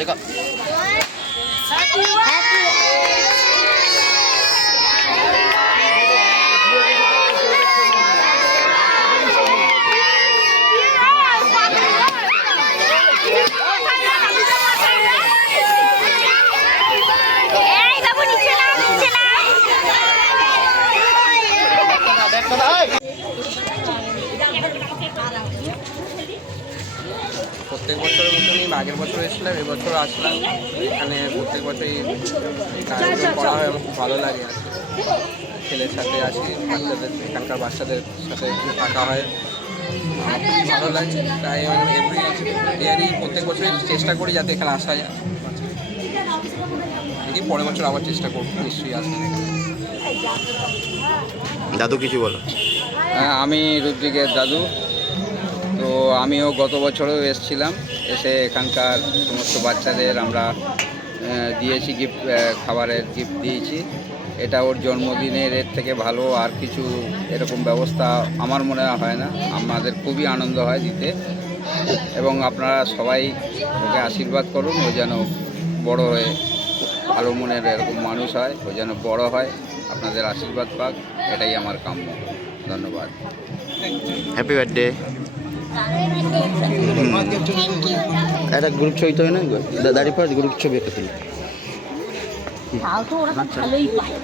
이거. প্রত্যেক বছরের মতনই আগের বছর এসেছিলাম, এবছর আসলাম। এখানে প্রত্যেক বছরই আয়োজন করা হয়, আমার খুব ভালো লাগে। আর ছেলের সাথে আসি, বাচ্চাদের এখানকার বাচ্চাদের সাথে একটু থাকা হয়, আমার খুবই ভালো লাগে। তাই এভরি ইয়ারই প্রত্যেক বছরই চেষ্টা করি যাতে এখানে আসা যায়। দেখি পরের বছর আবার চেষ্টা করবো, নিশ্চয়ই আসবেন এখানে। দাদু কিছু বলো। আমি রুদ্রিকের দাদু। তো আমিও গত বছরেও এসেছিলাম, এসে এখানকার সমস্ত বাচ্চাদের আমরা দিয়েছি গিফট, খাবারের গিফট দিয়েছি। এটা ওর জন্মদিনের এর থেকে ভালো আর কিছু এরকম ব্যবস্থা আমার মনে হয় না। আমাদের খুবই আনন্দ হয় দিতে, এবং আপনারা সবাই ওকে আশীর্বাদ করুন, ও যেন বড় হয়ে ভালো মনের এরকম মানুষ হয়, ও যেন বড় হয়, আপনাদের আশীর্বাদ পাক, এটাই আমার কাম্য। ধন্যবাদ। Happy birthday. একটা গ্রুপ ছবি তো হয় না, দাঁড়িয়ে পড়ে গ্রুপ ছবি একটা তুলি। তাও তো ওরা তো ভালোই পায়।